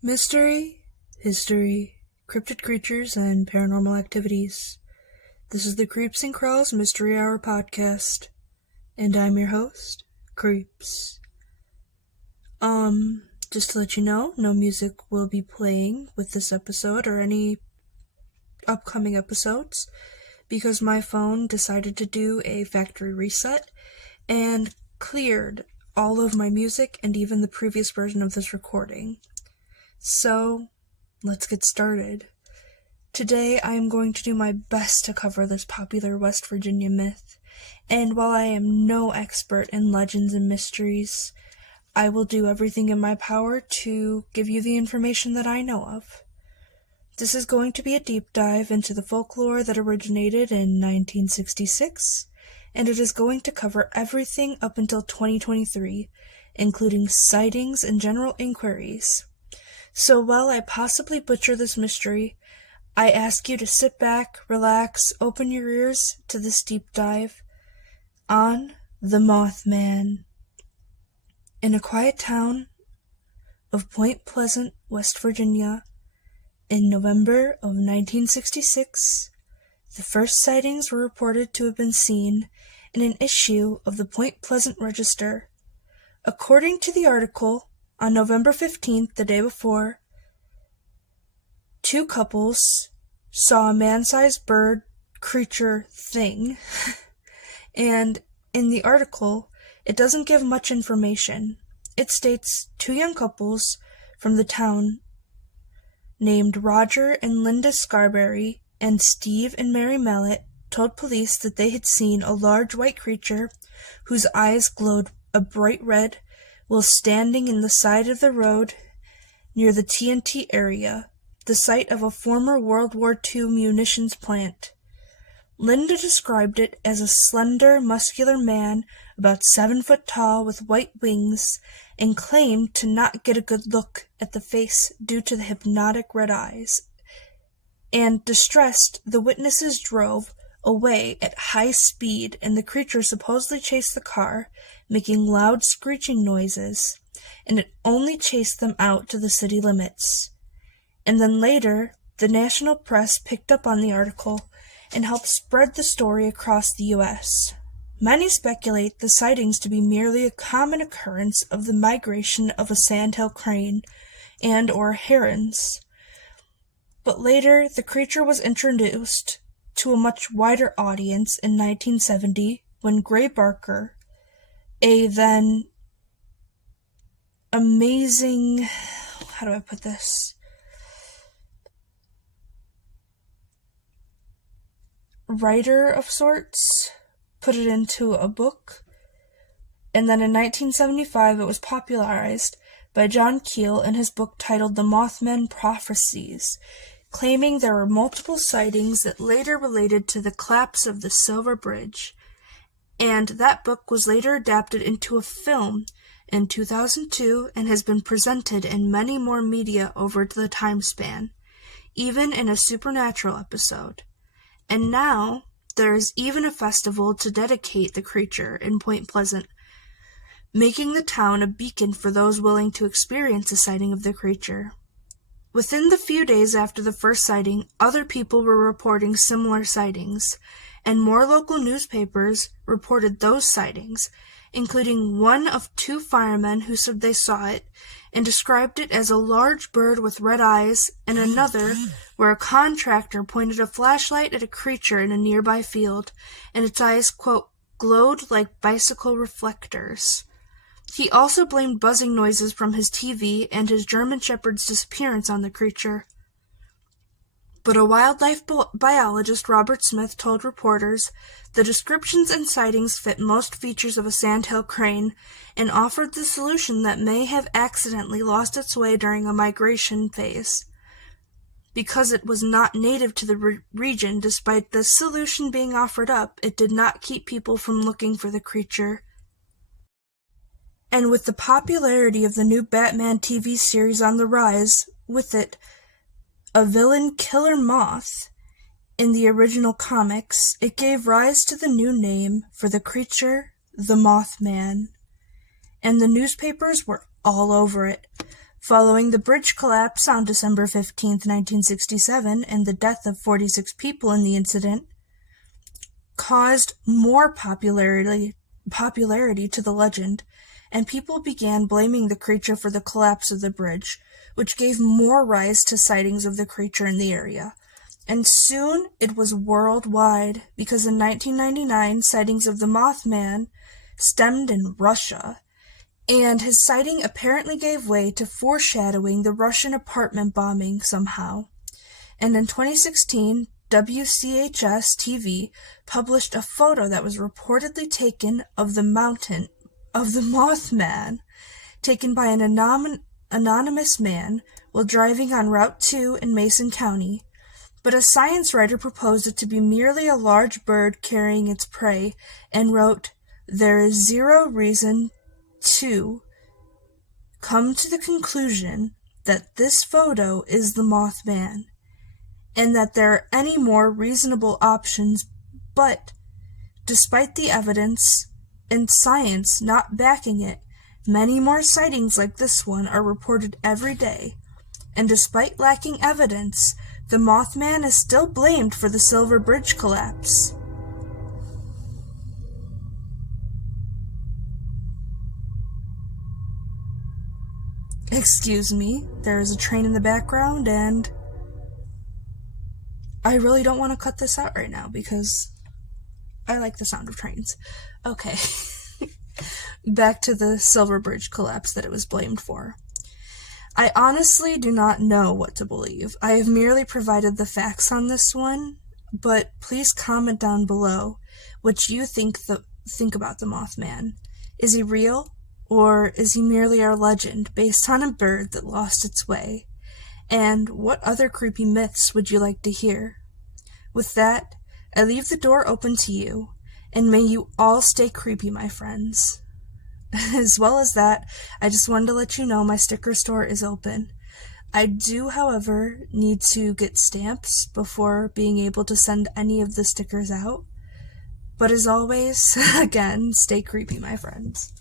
Mystery, history, cryptid creatures, and paranormal activities. This is the Creeps and Crawls Mystery Hour podcast, and I'm your host, Creeps. Just to let you know, no music will be playing with this episode or any upcoming episodes because my phone decided to do a factory reset and cleared all of my music and even the previous version of this recording. So, let's get started. Today I am going to do my best to cover this popular West Virginia myth, and while I am no expert in legends and mysteries, I will do everything in my power to give you the information that I know of. This is going to be a deep dive into the folklore that originated in 1966, and it is going to cover everything up until 2023, including sightings and general inquiries. So while I possibly butcher this mystery, I ask you to sit back, relax, open your ears to this deep dive on the Mothman. In a quiet town of Point Pleasant, West Virginia, in November of 1966, the first sightings were reported to have been seen in an issue of the Point Pleasant Register. According to the article, on November 15th, the day before, two couples saw a man-sized bird creature thing, and in the article, it doesn't give much information. It states two young couples from the town named Roger and Linda Scarberry and Steve and Mary Mallet told police that they had seen a large white creature whose eyes glowed a bright red while standing in the side of the road near the TNT area, the site of a former World War II munitions plant. Linda described it as a slender, muscular man about 7 foot tall with white wings, and claimed to not get a good look at the face due to the hypnotic red eyes. And distressed, the witnesses drove away at high speed, and the creature supposedly chased the car, making loud screeching noises, and it only chased them out to the city limits. And then later, the national press picked up on the article and helped spread the story across the U.S. Many speculate the sightings to be merely a common occurrence of the migration of a sandhill crane and or herons. But later, the creature was introduced to a much wider audience in 1970 when Gray Barker, a then amazing, how do I put this? Writer of sorts, put it into a book, and then in 1975 it was popularized by John Keel in his book titled The Mothman Prophesies, claiming there were multiple sightings that later related to the collapse of the Silver Bridge, and that book was later adapted into a film in 2002 and has been presented in many more media over the time span, even in a supernatural episode. And now, there is even a festival to dedicate the creature in Point Pleasant, making the town a beacon for those willing to experience a sighting of the creature. Within the few days after the first sighting, other people were reporting similar sightings, and more local newspapers reported those sightings, including one of two firemen who said they saw it and described it as a large bird with red eyes, and another where a contractor pointed a flashlight at a creature in a nearby field, and its eyes, quote, glowed like bicycle reflectors. He also blamed buzzing noises from his TV and his German Shepherd's disappearance on the creature. But a wildlife biologist, Robert Smith, told reporters the descriptions and sightings fit most features of a sandhill crane and offered the solution that may have accidentally lost its way during a migration phase. Because it was not native to the region, despite this solution being offered up, it did not keep people from looking for the creature. And with the popularity of the new Batman TV series on the rise, with it, a villain killer moth, in the original comics, it gave rise to the new name for the creature, the Mothman. And the newspapers were all over it. Following the bridge collapse on December 15, 1967, and the death of 46 people in the incident, caused more popularity to the legend, and people began blaming the creature for the collapse of the bridge, which gave more rise to sightings of the creature in the area. And soon it was worldwide, because in 1999 sightings of the Mothman stemmed in Russia, and his sighting apparently gave way to foreshadowing the Russian apartment bombing somehow. And in 2016, WCHS-TV published a photo that was reportedly taken of the Mothman, taken by an anonymous man while driving on Route 2 in Mason County. But a science writer proposed it to be merely a large bird carrying its prey, and wrote, "There is zero reason to come to the conclusion that this photo is the Mothman, and that there are any more reasonable options, but, despite the evidence and science not backing it, many more sightings like this one are reported every day, and despite lacking evidence, the Mothman is still blamed for the Silver Bridge collapse." Excuse me, there is a train in the background, and I really don't want to cut this out right now because I like the sound of trains. Okay. Back to the Silver Bridge collapse that it was blamed for. I honestly do not know what to believe. I have merely provided the facts on this one, but please comment down below what you think about the Mothman. Is he real? Or is he merely our legend based on a bird that lost its way? And what other creepy myths would you like to hear? With that, I leave the door open to you, and may you all stay creepy, my friends. As well as that, I just wanted to let you know my sticker store is open. I do, however, need to get stamps before being able to send any of the stickers out. But as always, again, stay creepy, my friends.